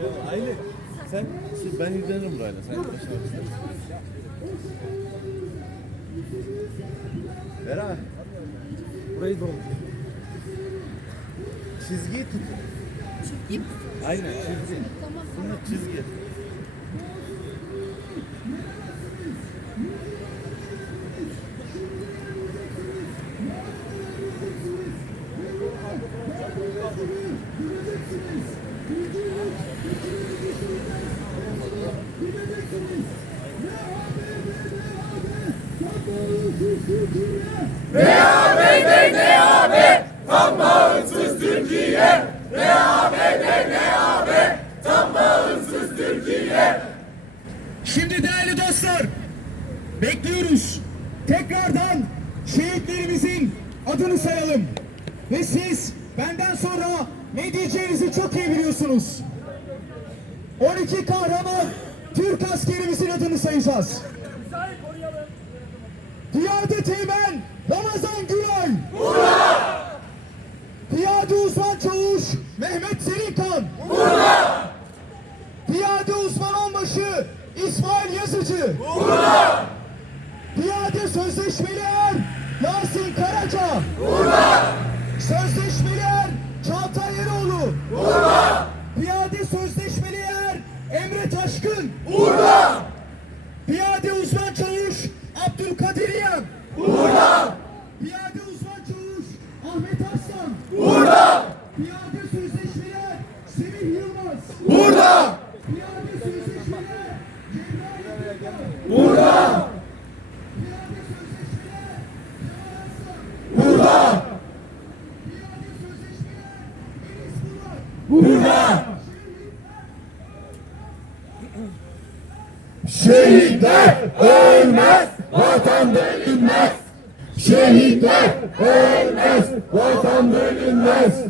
Ya sen, siz, ben ilgilenirim burayla. Sen Ver abi. Burayı doldur. Çizgiyi tutun. Çizgi mi? Aynen çizgi. Tamam. Bunu çizgi. Şimdi değerli dostlar, bekliyoruz. Tekrardan şehitlerimizin adını sayalım. Ve siz benden sonra ne diyeceğinizi çok iyi biliyorsunuz. 12 kahraman Türk askerimizin adını sayacağız. Piyade Teğmen Ramazan Gülay. Piyade Uzman Çavuş Mehmet Selinkan. Piyade uzman onbaşı İsmail Yazıcı. Burada. Piyade sözleşmeli er Yasin Karaca. Burada. Sözleşmeli er Çağatay Eroğlu. Burada. Piyade sözleşmeli er Emre Taşkın. Burada. Piyade uzman Piyade sözleşmeli er Semih Yılmaz. Burada. Piyade sözleşmeler Cebrail Yılmaz. Burada. Piyade sözleşmeler Kemal Aslan. Burada. Piyade sözleşmeler Enis Burak. Burada. Şehitler ölmez, vatan bölünmez. Şehitler ölmez, vatan bölünmez.